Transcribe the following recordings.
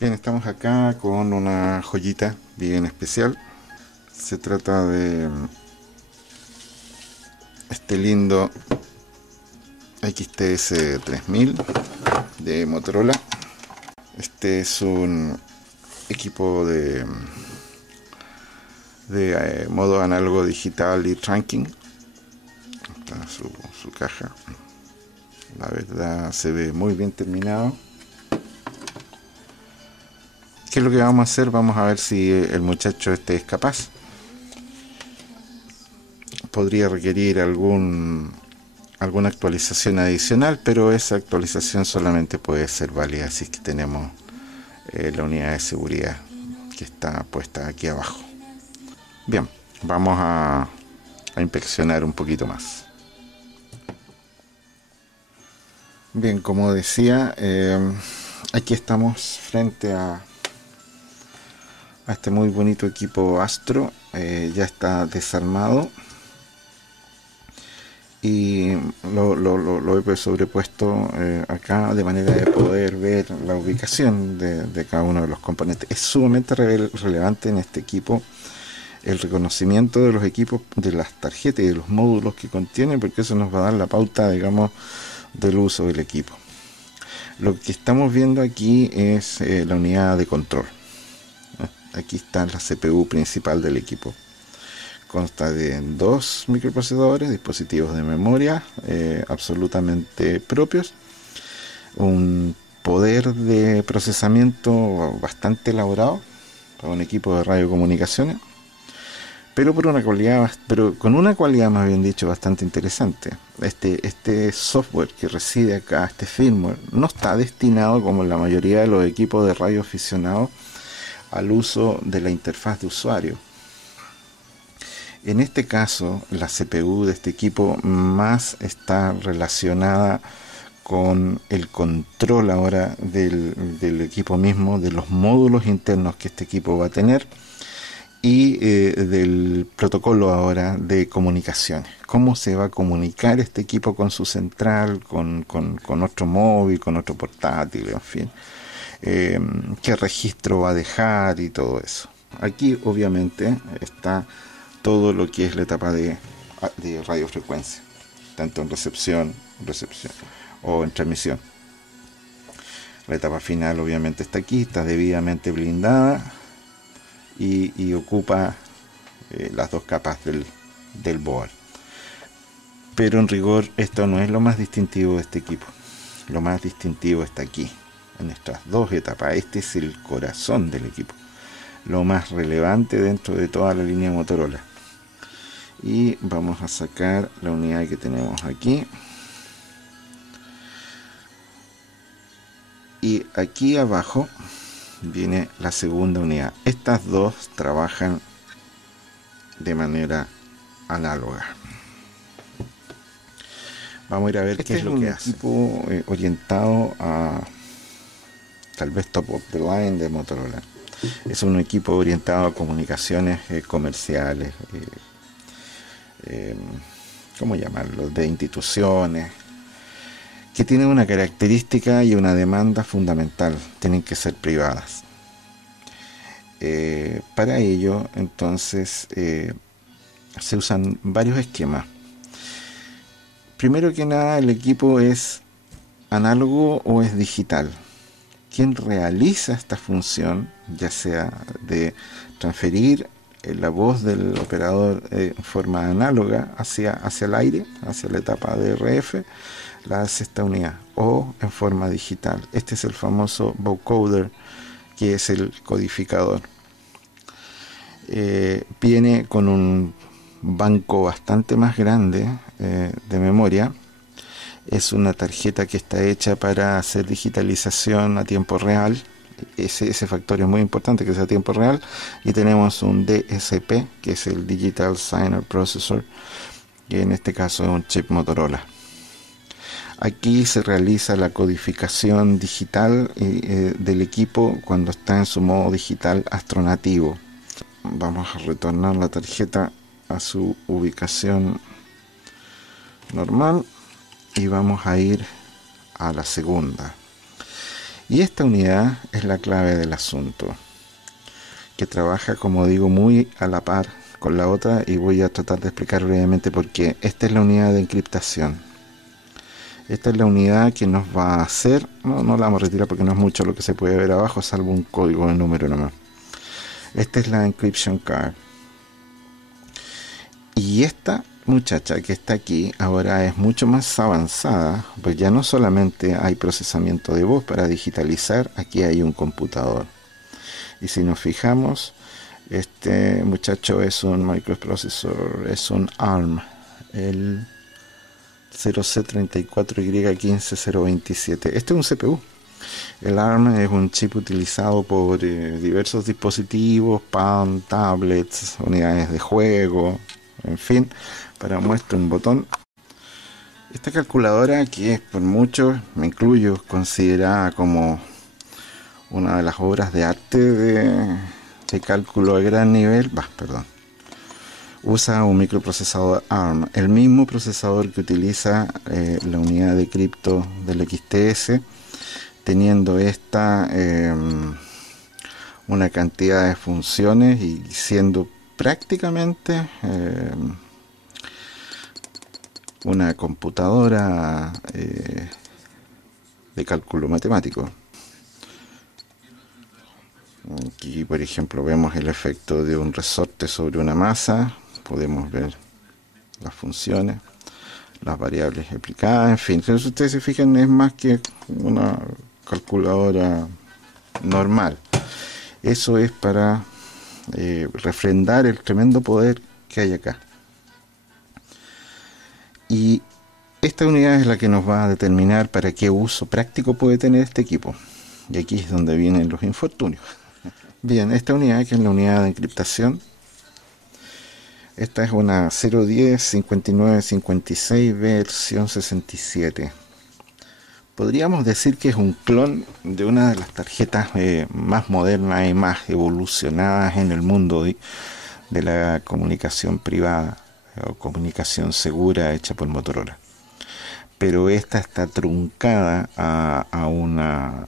Bien, estamos acá con una joyita bien especial. Se trata de este lindo XTS 3000 de Motorola. Este es un equipo de modo análogo digital y tracking. Está su caja. La verdad se ve muy bien terminado. ¿Qué es lo que vamos a hacer? Vamos a ver si el muchacho este es capaz. Podría requerir alguna actualización adicional, pero esa actualización solamente puede ser válida si es que tenemos la unidad de seguridad que está puesta aquí abajo. Bien, vamos a inspeccionar un poquito más. Bien, como decía, aquí estamos frente a este muy bonito equipo Astro. Ya está desarmado y lo he sobrepuesto acá de manera de poder ver la ubicación de cada uno de los componentes. Es sumamente relevante en este equipo el reconocimiento de los equipos, de las tarjetas y de los módulos que contienen, porque eso nos va a dar la pauta, digamos, del uso del equipo. Lo que estamos viendo aquí es la unidad de control. Aquí está la CPU principal del equipo. Consta de dos microprocesadores, dispositivos de memoria absolutamente propios, un poder de procesamiento bastante elaborado para un equipo de radiocomunicaciones, pero con una cualidad más bien dicho bastante interesante. Este software que reside acá, este firmware, no está destinado como en la mayoría de los equipos de radio aficionados al uso de la interfaz de usuario. En este caso, la CPU de este equipo más está relacionada con el control ahora del equipo mismo, de los módulos internos que este equipo va a tener y del protocolo ahora de comunicaciones. Cómo se va a comunicar este equipo con su central, con otro móvil, con otro portátil, en fin. Qué registro va a dejar y todo eso. Aquí obviamente está todo lo que es la etapa de radiofrecuencia, tanto en recepción o en transmisión. La etapa final obviamente está aquí, está debidamente blindada y ocupa las dos capas del board. Pero en rigor esto no es lo más distintivo de este equipo. Lo más distintivo está aquí, en estas dos etapas. Este es el corazón del equipo, lo más relevante dentro de toda la línea Motorola. Y vamos a sacar la unidad que tenemos aquí. Y aquí abajo viene la segunda unidad. Estas dos trabajan de manera análoga. Vamos a ir a ver qué es lo que hace. Este es un equipo orientado a tal vez top of the line de Motorola. Es un equipo orientado a comunicaciones comerciales, ¿cómo llamarlo?, de instituciones, que tienen una característica y una demanda fundamental: tienen que ser privadas. Para ello, entonces, se usan varios esquemas. Primero que nada, el equipo es análogo o es digital. Quien realiza esta función, ya sea de transferir la voz del operador en forma análoga hacia el aire, hacia la etapa de RF, la hace esta unidad, o en forma digital. Este es el famoso vocoder, que es el codificador. Viene con un banco bastante más grande de memoria. Es una tarjeta que está hecha para hacer digitalización a tiempo real. Ese factor es muy importante, que sea a tiempo real. Y tenemos un DSP, que es el Digital Signal Processor, que en este caso es un chip Motorola. Aquí se realiza la codificación digital del equipo cuando está en su modo digital astronativo. Vamos a retornar la tarjeta a su ubicación normal y vamos a ir a la segunda. Y esta unidad es la clave del asunto, que trabaja, como digo, muy a la par con la otra, y voy a tratar de explicar brevemente por qué. Esta es la unidad de encriptación. Esta es la unidad que nos va a hacer, no la vamos a retirar porque no es mucho lo que se puede ver abajo, salvo un código de número nomás. Esta es la encryption card. Y esta muchacha que está aquí ahora es mucho más avanzada, pues ya no solamente hay procesamiento de voz para digitalizar, aquí hay un computador. Y si nos fijamos, este muchacho es un microprocesor, es un ARM, el 0C34Y15027. Este es un CPU. El ARM es un chip utilizado por diversos dispositivos, PAM, tablets, unidades de juego, en fin, para muestra un botón. Esta calculadora, que es por muchos, me incluyo, considerada como una de las obras de arte de cálculo de gran nivel, usa un microprocesador ARM, el mismo procesador que utiliza la unidad de cripto del XTS, teniendo esta una cantidad de funciones y siendo prácticamente una computadora de cálculo matemático. Aquí, por ejemplo, vemos el efecto de un resorte sobre una masa. Podemos ver las funciones, las variables aplicadas, en fin. Si ustedes se fijan, es más que una calculadora normal. Eso es para refrendar el tremendo poder que hay acá. Y esta unidad es la que nos va a determinar para qué uso práctico puede tener este equipo. Y aquí es donde vienen los infortunios. Bien, esta unidad, que es la unidad de encriptación, esta es una 010-5956 versión 67. Podríamos decir que es un clon de una de las tarjetas más modernas y más evolucionadas en el mundo de la comunicación privada o comunicación segura hecha por Motorola. Pero esta está truncada a un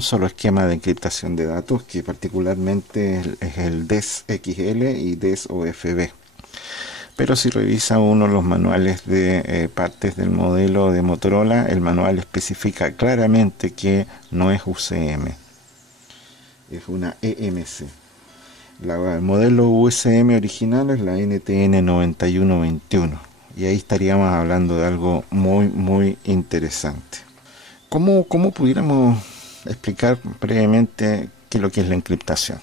solo esquema de encriptación de datos, que particularmente es el DES-XL y DES-OFB. Pero si revisa uno los manuales de partes del modelo de Motorola, el manual especifica claramente que no es UCM, es una EMC. El modelo USM original es la NTN 9121, y ahí estaríamos hablando de algo muy muy interesante. ¿Cómo pudiéramos explicar brevemente qué es lo que es la encriptación?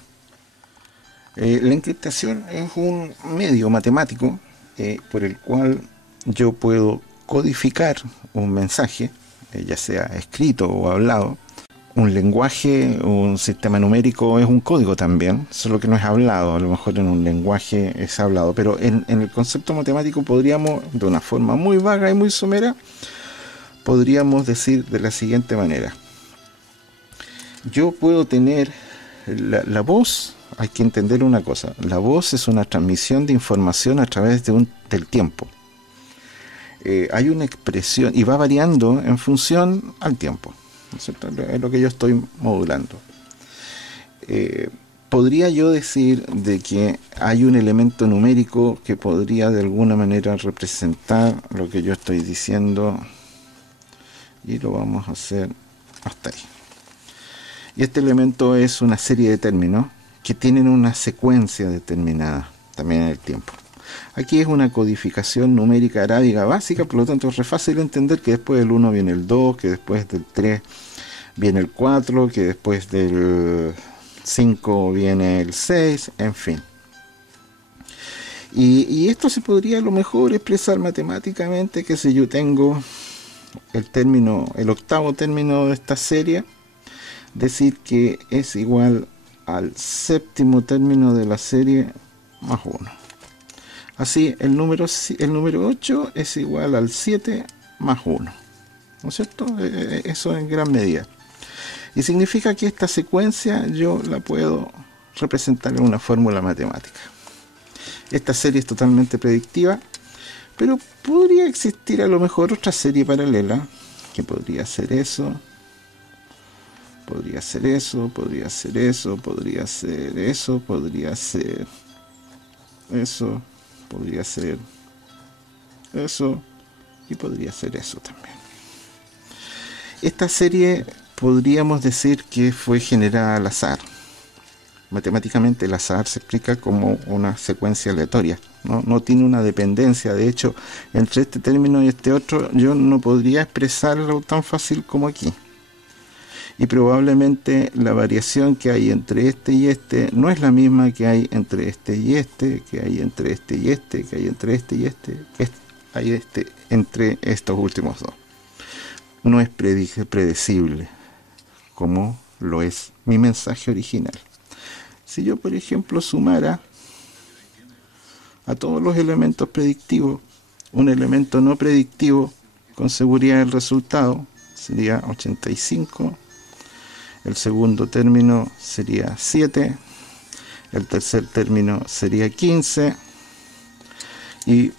La encriptación es un medio matemático por el cual yo puedo codificar un mensaje, ya sea escrito o hablado. Un lenguaje, un sistema numérico es un código también, solo que no es hablado. A lo mejor en un lenguaje es hablado, pero en el concepto matemático podríamos, de una forma muy vaga y muy somera, podríamos decir de la siguiente manera: yo puedo tener la voz. Hay que entender una cosa: la voz es una transmisión de información a través del tiempo. Hay una expresión y va variando en función al tiempo, ¿no es cierto? Es lo que yo estoy modulando. Podría yo decir de que hay un elemento numérico que podría de alguna manera representar lo que yo estoy diciendo, y lo vamos a hacer hasta ahí. Y este elemento es una serie de términos que tienen una secuencia determinada también en el tiempo. Aquí es una codificación numérica arábiga básica, por lo tanto es re fácil entender que después del 1 viene el 2, que después del 3 viene el 4, que después del 5 viene el 6, en fin. Y esto se podría a lo mejor expresar matemáticamente, que si yo tengo el octavo término de esta serie, decir que es igual al séptimo término de la serie más 1. Así, el número 8 es igual al 7 más 1. ¿No es cierto? Eso en gran medida. Y significa que esta secuencia yo la puedo representar en una fórmula matemática. Esta serie es totalmente predictiva, pero podría existir a lo mejor otra serie paralela que podría ser eso. podría ser eso, podría ser eso, podría ser eso, podría ser eso, podría ser eso y podría ser eso también. Esta serie podríamos decir que fue generada al azar. Matemáticamente el azar se explica como una secuencia aleatoria, no tiene una dependencia. De hecho, entre este término y este otro yo no podría expresarlo tan fácil como aquí. Y probablemente la variación que hay entre este y este no es la misma que hay entre este y este, que hay entre este y este, que hay entre este y este, que hay entre estos últimos dos. No es predecible como lo es mi mensaje original. Si yo, por ejemplo, sumara a todos los elementos predictivos un elemento no predictivo, con seguridad el resultado sería 85, el segundo término sería 7, el tercer término sería 15, y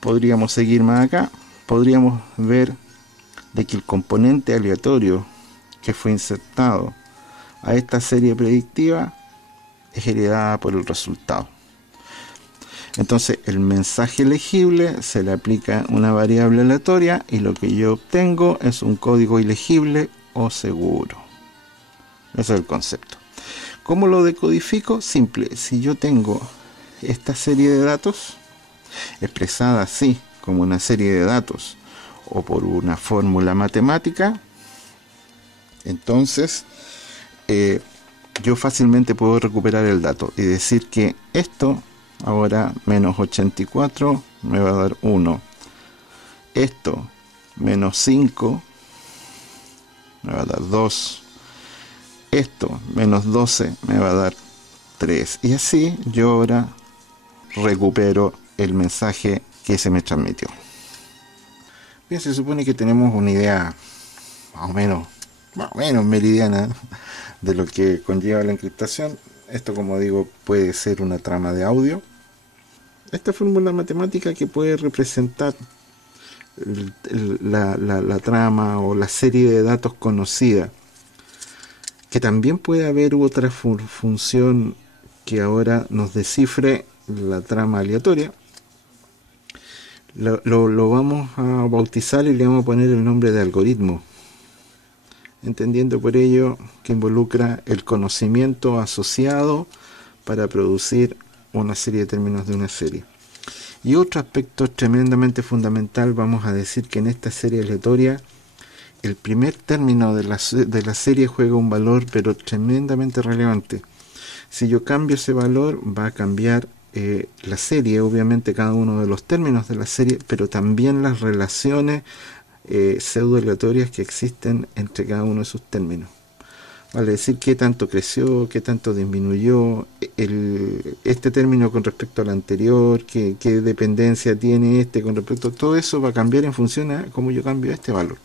podríamos seguir más acá. Podríamos ver de que el componente aleatorio que fue insertado a esta serie predictiva es heredada por el resultado. Entonces el mensaje legible se le aplica una variable aleatoria y lo que yo obtengo es un código ilegible o seguro. Ese es el concepto. ¿Cómo lo decodifico? Simple. Si yo tengo esta serie de datos expresada así como una serie de datos o por una fórmula matemática, entonces yo fácilmente puedo recuperar el dato y decir que esto ahora menos 84 me va a dar 1, esto menos 5 me va a dar 2, esto menos 12 me va a dar 3, y así yo ahora recupero el mensaje que se me transmitió. Bien, se supone que tenemos una idea más o menos meridiana de lo que conlleva la encriptación. Esto, como digo, puede ser una trama de audio. Esta fórmula matemática que puede representar la trama o la serie de datos conocida, que también puede haber otra función que ahora nos descifre la trama aleatoria. Lo vamos a bautizar y le vamos a poner el nombre de algoritmo, entendiendo por ello que involucra el conocimiento asociado para producir una serie de términos de una serie. Y otro aspecto tremendamente fundamental, vamos a decir que en esta serie aleatoria el primer término de la serie juega un valor pero tremendamente relevante. Si yo cambio ese valor, va a cambiar la serie, obviamente cada uno de los términos de la serie, pero también las relaciones pseudo aleatorias que existen entre cada uno de sus términos. Vale decir qué tanto creció, qué tanto disminuyó este término con respecto al anterior, qué dependencia tiene este con respecto a todo eso. Va a cambiar en función a cómo yo cambio este valor.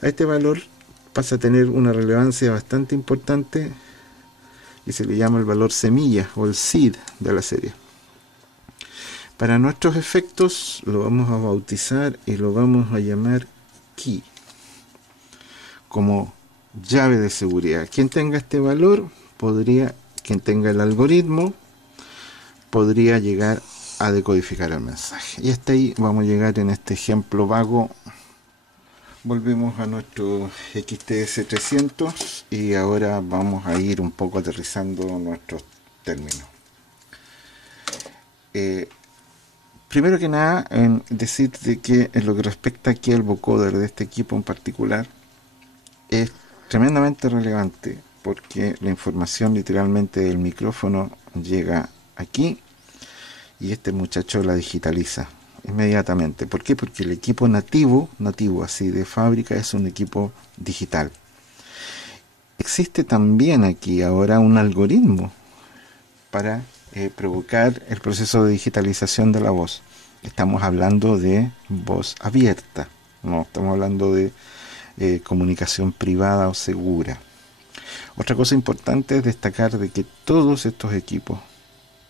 A este valor pasa a tener una relevancia bastante importante y se le llama el valor semilla o el seed de la serie. Para nuestros efectos lo vamos a bautizar y lo vamos a llamar key, como llave de seguridad. Quien tenga este valor quien tenga el algoritmo, podría llegar a decodificar el mensaje. Y hasta ahí vamos a llegar en este ejemplo vago. Volvemos a nuestro XTS300 y ahora vamos a ir un poco aterrizando nuestros términos. Primero que nada, decirte que en lo que respecta aquí al vocoder de este equipo en particular, es tremendamente relevante porque la información literalmente del micrófono llega aquí y este muchacho la digitaliza inmediatamente. ¿Por qué? Porque el equipo nativo así de fábrica, es un equipo digital. Existe también aquí ahora un algoritmo para provocar el proceso de digitalización de la voz. Estamos hablando de voz abierta, no estamos hablando de comunicación privada o segura. Otra cosa importante es destacar de que todos estos equipos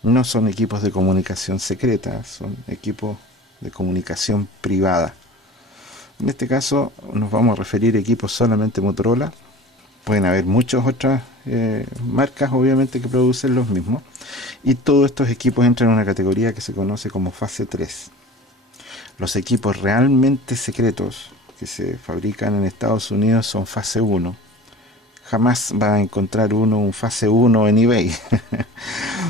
no son equipos de comunicación secreta, son equipos de comunicación privada. En este caso nos vamos a referir a equipos solamente Motorola, pueden haber muchas otras marcas, obviamente, que producen los mismos. Y todos estos equipos entran en una categoría que se conoce como fase 3. Los equipos realmente secretos que se fabrican en Estados Unidos son fase 1. Jamás va a encontrar uno un fase 1 en eBay.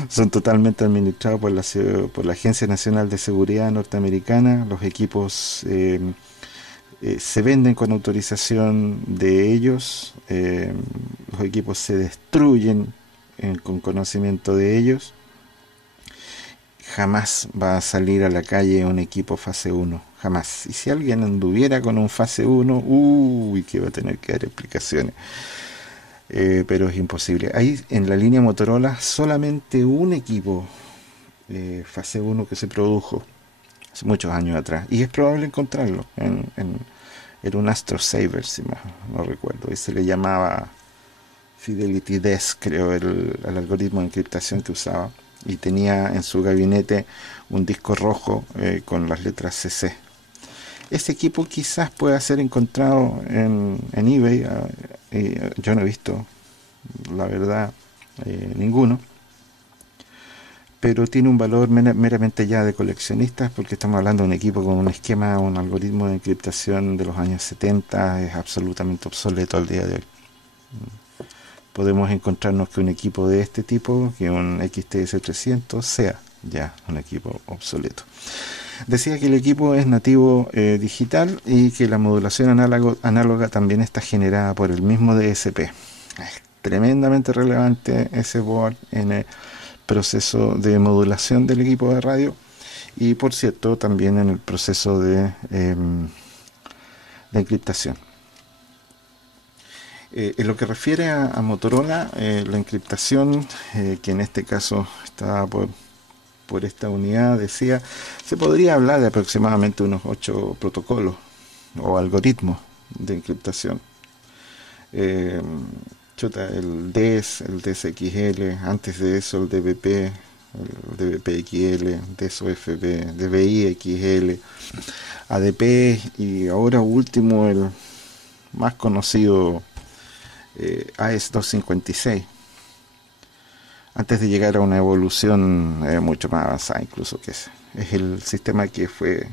Son totalmente administrados por la Agencia Nacional de Seguridad norteamericana. Los equipos se venden con autorización de ellos. Los equipos se destruyen con conocimiento de ellos. Jamás va a salir a la calle un equipo fase 1, jamás. Y si alguien anduviera con un fase 1, uy, que va a tener que dar explicaciones. Pero es imposible. Hay en la línea Motorola solamente un equipo fase 1 que se produjo hace muchos años atrás. Y es probable encontrarlo en un Astro Saber, si no recuerdo. Y se le llamaba Fidelity Desk, creo, el algoritmo de encriptación que usaba. Y tenía en su gabinete un disco rojo con las letras CC. Ese equipo quizás pueda ser encontrado en eBay. Yo no he visto, la verdad, ninguno. Pero tiene un valor meramente ya de coleccionistas, porque estamos hablando de un equipo con un esquema, un algoritmo de encriptación de los años 70. Es absolutamente obsoleto al día de hoy. Podemos encontrarnos que un equipo de este tipo, que un XTS300, sea ya un equipo obsoleto. Decía que el equipo es nativo digital y que la modulación análoga también está generada por el mismo DSP. Es tremendamente relevante ese board en el proceso de modulación del equipo de radio y, por cierto, también en el proceso de encriptación. En lo que refiere a Motorola, la encriptación, que en este caso está por esta unidad, decía, se podría hablar de aproximadamente unos 8 protocolos o algoritmos de encriptación. El DES, el DSXL, antes de eso el DBP, el DBPXL, DSOFB, DBIXL, ADP y ahora último el más conocido AES-256, antes de llegar a una evolución mucho más avanzada incluso que ese. Es el sistema que fue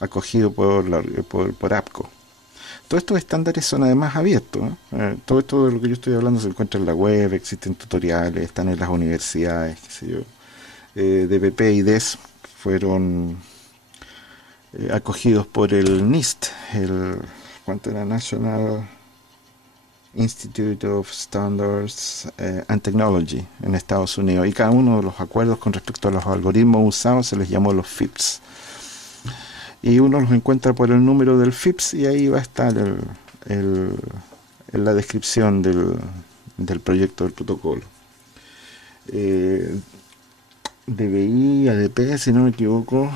acogido por APCO. Todos estos estándares son además abiertos. Todo esto de lo que yo estoy hablando se encuentra en la web, existen tutoriales, están en las universidades, qué sé yo. DBP y DES fueron acogidos por el NIST, ¿cuánto era? National Institute of Standards and Technology en Estados Unidos, y cada uno de los acuerdos con respecto a los algoritmos usados se les llamó los FIPS, y uno los encuentra por el número del FIPS y ahí va a estar en la descripción del proyecto del protocolo. DBI, ADP, si no me equivoco,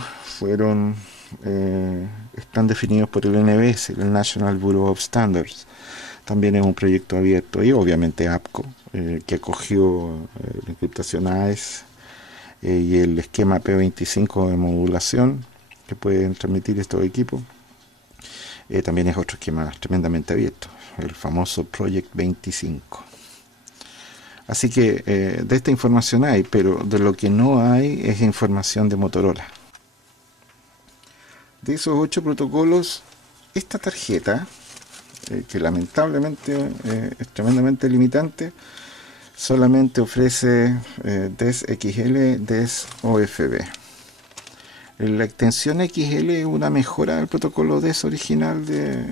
están definidos por el NBS, el National Bureau of Standards. También es un proyecto abierto, y obviamente APCO, que acogió la encriptación AES y el esquema P25 de modulación que pueden transmitir estos equipos. También es otro esquema tremendamente abierto, el famoso Project 25. Así que de esta información hay, pero de lo que no hay es información de Motorola. De esos 8 protocolos, esta tarjeta, que lamentablemente es tremendamente limitante, solamente ofrece DES-XL, DES-OFB. La extensión XL es una mejora del protocolo DES original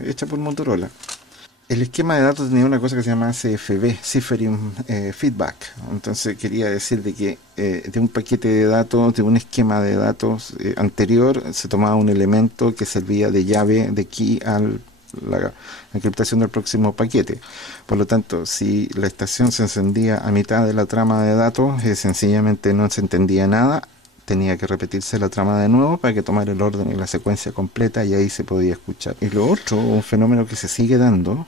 hecha por Motorola. El esquema de datos tenía una cosa que se llama CFB, Ciphering Feedback. Entonces quería decir de que de un paquete de datos, de un esquema de datos anterior, se tomaba un elemento que servía de llave, de key a la encriptación del próximo paquete. Por lo tanto, si la estación se encendía a mitad de la trama de datos, sencillamente no se entendía nada, tenía que repetirse la trama de nuevo para que tomara el orden y la secuencia completa, y ahí se podía escuchar. Y lo otro, un fenómeno que se sigue dando,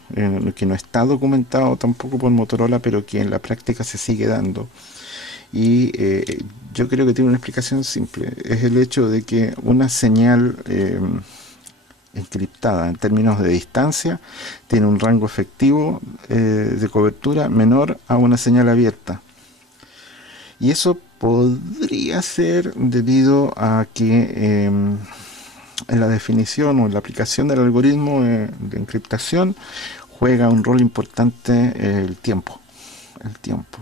que no está documentado tampoco por Motorola, pero que en la práctica se sigue dando, y yo creo que tiene una explicación simple. Es el hecho de que una señal encriptada en términos de distancia tiene un rango efectivo de cobertura menor a una señal abierta. Y eso podría ser debido a que en la definición o en la aplicación del algoritmo de encriptación juega un rol importante el tiempo. El tiempo.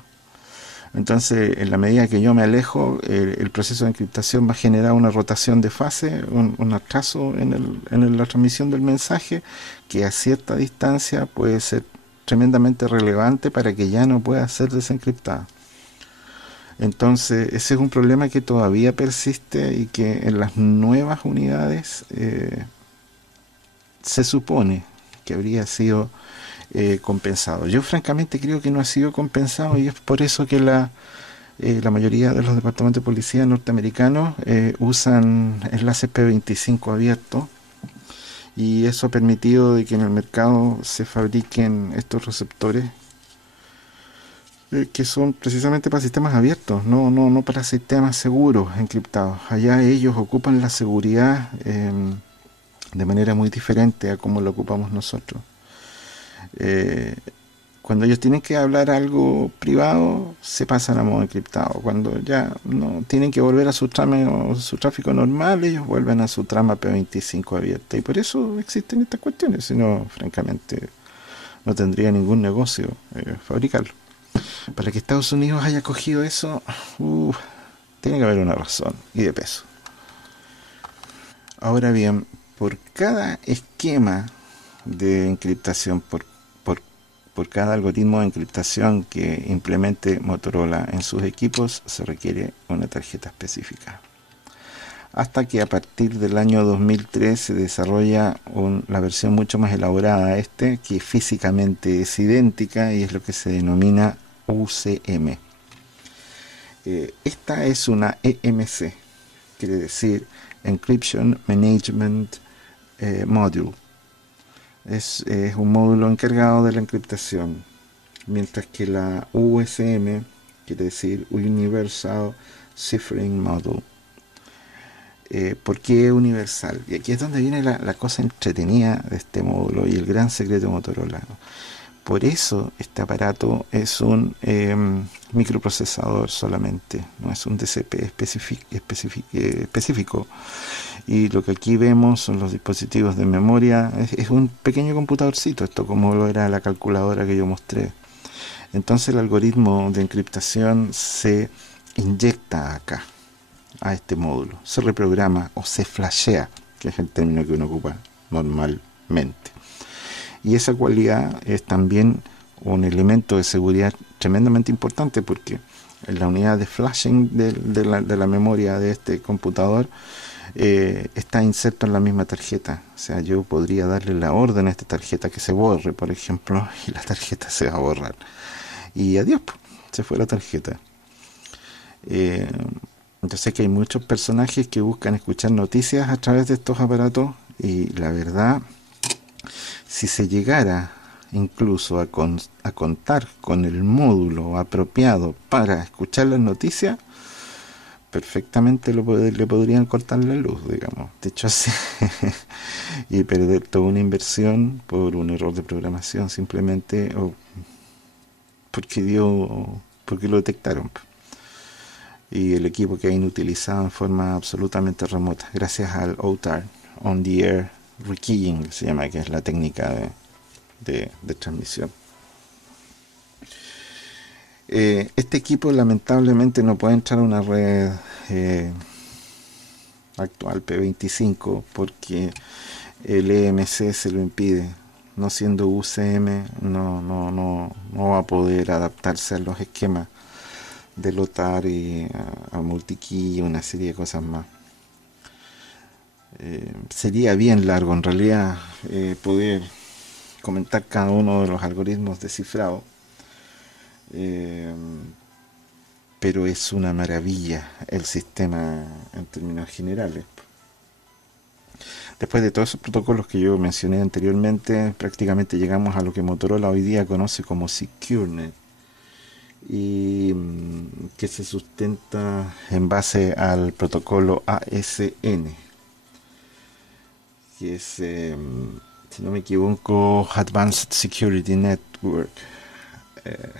Entonces, en la medida que yo me alejo, el proceso de encriptación va a generar una rotación de fase, un atraso en la transmisión del mensaje, que a cierta distancia puede ser tremendamente relevante para que ya no pueda ser desencriptada. Entonces, ese es un problema que todavía persiste y que en las nuevas unidades se supone que habría sido compensado. Yo francamente creo que no ha sido compensado y es por eso que la mayoría de los departamentos de policía norteamericanos usan enlaces P25 abiertos, y eso ha permitido de que en el mercado se fabriquen estos receptores que son precisamente para sistemas abiertos, no para sistemas seguros encriptados. Allá ellos ocupan la seguridad de manera muy diferente a como lo ocupamos nosotros. Eh, Cuando ellos tienen que hablar algo privado, se pasan a modo encriptado. Cuando ya no tienen que volver a su trama o su tráfico normal, ellos vuelven a su trama P25 abierta. Y por eso existen estas cuestiones. Si no, francamente, no tendría ningún negocio fabricarlo. Para que Estados Unidos haya cogido eso, tiene que haber una razón, y de peso. Ahora bien, por cada esquema de encriptación, por cada algoritmo de encriptación que implemente Motorola en sus equipos, se requiere una tarjeta específica. Hasta que a partir del año 2003 se desarrolla la versión mucho más elaborada a que físicamente es idéntica y es lo que se denomina UCM. Esta es una EMC, quiere decir Encryption Management Module. Es un módulo encargado de la encriptación, mientras que la USM quiere decir Universal Ciphering Module. ¿Por qué universal? Y aquí es donde viene la cosa entretenida de este módulo y el gran secreto de Motorola, ¿no? Por eso este aparato es un microprocesador solamente, no es un DCP específico. Y lo que aquí vemos son los dispositivos de memoria. Es un pequeño computadorcito, esto como lo era la calculadora que yo mostré. Entonces el algoritmo de encriptación se inyecta acá, a este módulo. Se reprograma o se flashea, que es el término que uno ocupa normalmente. Y esa cualidad es también un elemento de seguridad tremendamente importante, porque en la unidad de flashing de la memoria de este computador está inserto en la misma tarjeta. O sea, yo podría darle la orden a esta tarjeta que se borre, por ejemplo, y la tarjeta se va a borrar. Y adiós, se fue la tarjeta. Entonces que hay muchos personajes que buscan escuchar noticias a través de estos aparatos, y la verdad, si se llegara incluso a contar con el módulo apropiado para escuchar las noticias, perfectamente le podrían cortar la luz, digamos. De hecho, así, y perder toda una inversión por un error de programación, simplemente, o porque lo detectaron. Y el equipo queda inutilizado en forma absolutamente remota, gracias al OTAR, On the Air Rekeying, se llama, que es la técnica de transmisión. Este equipo lamentablemente no puede entrar a una red actual P25 porque el EMC se lo impide. No siendo UCM, no va a poder adaptarse a los esquemas de LOTAR y a multikey y una serie de cosas más. Sería bien largo en realidad poder comentar cada uno de los algoritmos de cifrado, pero es una maravilla el sistema en términos generales. Después de todos esos protocolos que yo mencioné anteriormente, prácticamente llegamos a lo que Motorola hoy día conoce como SecureNet, y que se sustenta en base al protocolo ASN. que es, si no me equivoco, Advanced Security Network. Eh,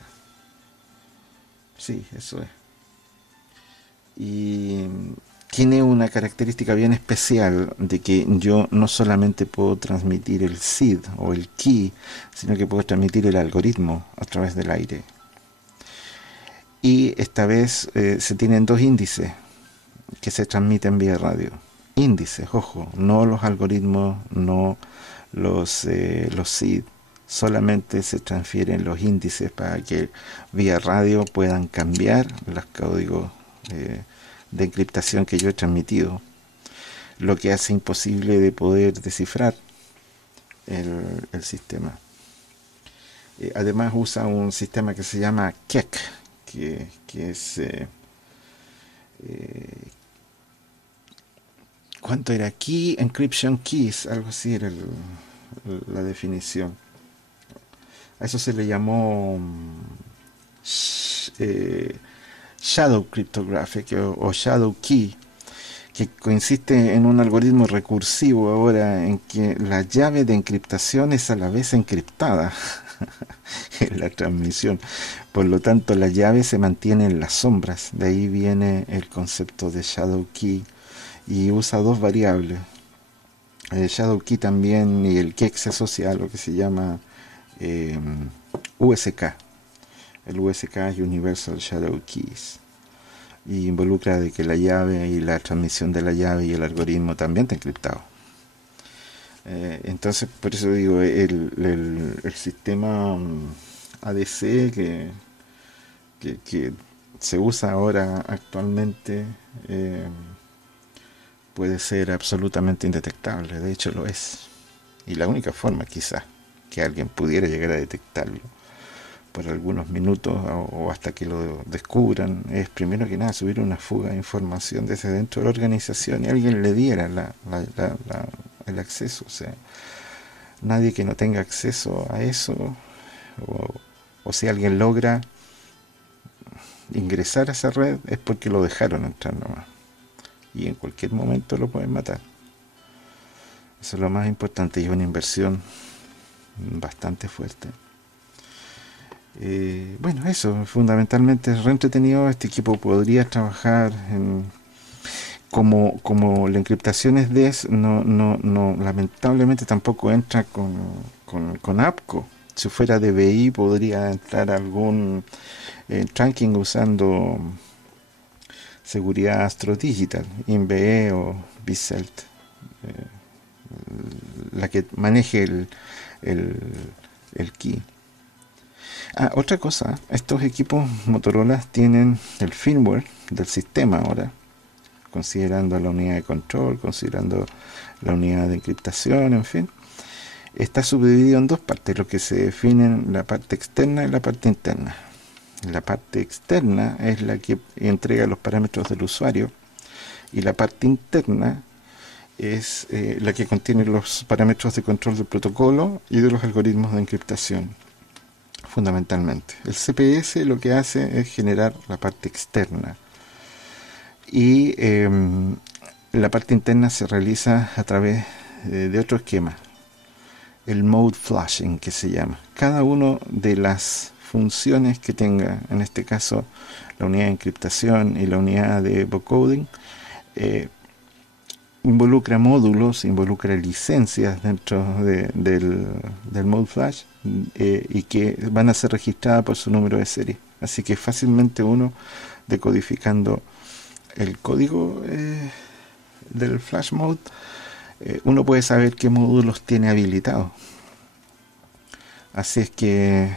sí, eso es. Y tiene una característica bien especial de que yo no solamente puedo transmitir el seed o el key, sino que puedo transmitir el algoritmo a través del aire. Y esta vez se tienen dos índices que se transmiten vía radio. Índices, ojo, no los algoritmos, no los seed, solamente se transfieren los índices para que vía radio puedan cambiar los códigos de encriptación que yo he transmitido, lo que hace imposible de poder descifrar el sistema. Además usa un sistema que se llama KEK, que es eh, ¿cuánto era? Key Encryption Keys, algo así era la definición. A eso se le llamó Shadow Cryptographic o Shadow Key, que consiste en un algoritmo recursivo ahora en que la llave de encriptación es a la vez encriptada en la transmisión. Por lo tanto, la llave se mantiene en las sombras. De ahí viene el concepto de Shadow Key y usa dos variables. El Shadow Key también y el KEK se asocia a lo que se llama eh, USK. El USK es Universal Shadow Keys y involucra de que la llave y la transmisión de la llave y el algoritmo también está encriptado. Entonces, por eso digo, el sistema ADC que se usa ahora actualmente puede ser absolutamente indetectable. De hecho, lo es. Y la única forma, quizás, que alguien pudiera llegar a detectarlo por algunos minutos o hasta que lo descubran es primero que nada subir una fuga de información desde dentro de la organización y alguien le diera el acceso. O sea, nadie que no tenga acceso a eso o, o si alguien logra ingresar a esa red es porque lo dejaron entrar nomás y en cualquier momento lo pueden matar. Eso es lo más importante y es una inversión bastante fuerte. Bueno, eso, fundamentalmente es re entretenido. Este equipo podría trabajar como la encriptación es DES, no, lamentablemente tampoco entra con APCO. Si fuera DBI podría entrar algún tracking usando seguridad Astro Digital, InBE o Bcelt, la que maneje el, el key. Otra cosa, estos equipos Motorola tienen el firmware del sistema ahora, considerando la unidad de control, considerando la unidad de encriptación, en fin. Está subdividido en dos partes, lo que se define la parte externa y la parte interna. La parte externa es la que entrega los parámetros del usuario y la parte interna es la que contiene los parámetros de control del protocolo y de los algoritmos de encriptación. Fundamentalmente, el CPS lo que hace es generar la parte externa y la parte interna se realiza a través de otro esquema, el mode flashing que se llama. Cada una de las funciones que tenga, en este caso la unidad de encriptación y la unidad de vocoding, involucra módulos, involucra licencias dentro del mode flash y que van a ser registradas por su número de serie. Así que fácilmente uno, decodificando el código del flash mode, uno puede saber qué módulos tiene habilitados. Así es que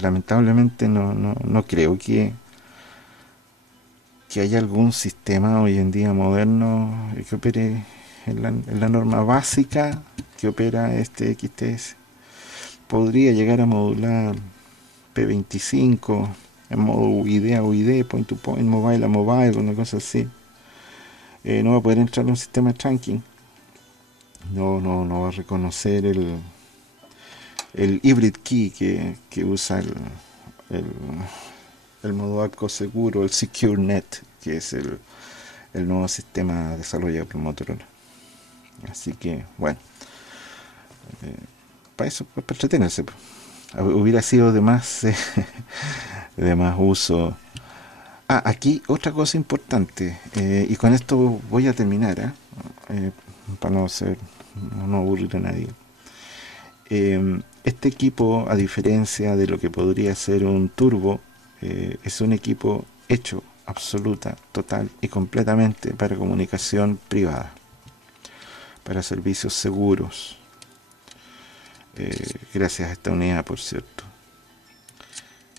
lamentablemente no creo que haya algún sistema hoy en día moderno que opere en la norma básica que opera este XTS. Podría llegar a modular P25 en modo UID a UID, point to point, mobile a mobile, una cosa así. No va a poder entrar en un sistema de tracking. No va a reconocer el hybrid key que usa el modo APCO seguro, el SecureNet, que es el nuevo sistema desarrollado por Motorola. Así que, bueno, para eso, para entretenerse. Hubiera sido de más, de más uso. Ah, aquí otra cosa importante, y con esto voy a terminar, para no ser, no aburrir a nadie. Este equipo, a diferencia de lo que podría ser un turbo, es un equipo hecho absoluta, total y completamente para comunicación privada, para servicios seguros, gracias a esta unidad, por cierto.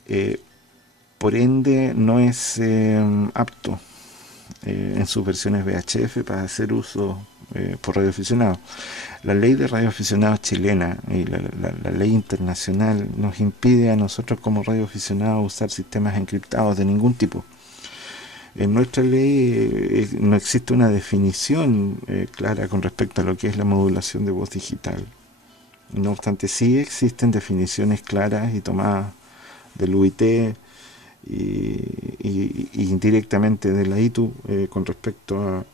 Eh, por ende, no es apto en sus versiones VHF para hacer uso por radioaficionados. La ley de radioaficionados chilena y la ley internacional nos impide a nosotros como radioaficionados usar sistemas encriptados de ningún tipo. En nuestra ley no existe una definición clara con respecto a lo que es la modulación de voz digital. No obstante, sí existen definiciones claras y tomadas del UIT y indirectamente de la ITU con respecto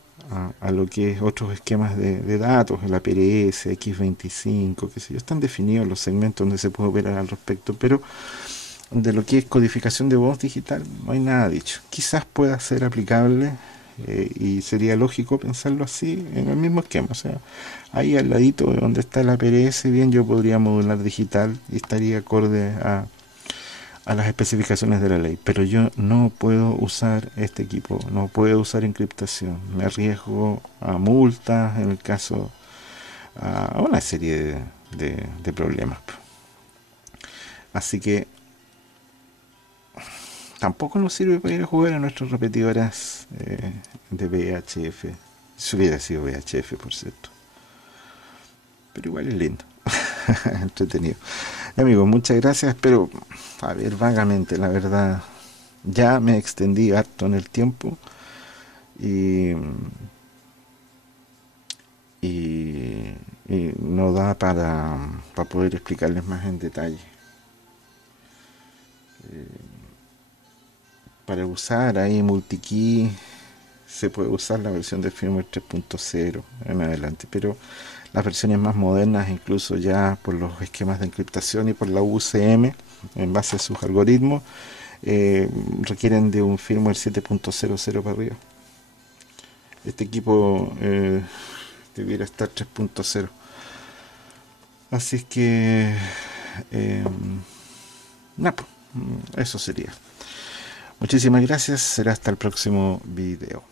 a lo que es otros esquemas de datos, el APRS, X25, qué sé yo, están definidos los segmentos donde se puede operar al respecto, pero de lo que es codificación de voz digital no hay nada dicho. Quizás pueda ser aplicable y sería lógico pensarlo así en el mismo esquema, o sea, ahí al ladito de donde está el APRS, bien yo podría modular digital y estaría acorde a las especificaciones de la ley, pero yo no puedo usar este equipo, no puedo usar encriptación, me arriesgo a multas en el caso, a una serie de problemas. Así que tampoco nos sirve para ir a jugar a nuestras repetidoras de VHF, si hubiera sido VHF, por cierto, pero igual es lindo. Entretenido. Amigos, muchas gracias, pero a ver, vagamente, la verdad, ya me extendí harto en el tiempo y, y, y no da para poder explicarles más en detalle. Para usar ahí multikey se puede usar la versión de firmware 3.0 en adelante, pero las versiones más modernas, incluso ya por los esquemas de encriptación y por la UCM, en base a sus algoritmos, requieren de un firmware 7.00 para arriba. Este equipo debiera estar 3.0. Así es que, eh, nada, eso sería. Muchísimas gracias, será hasta el próximo video.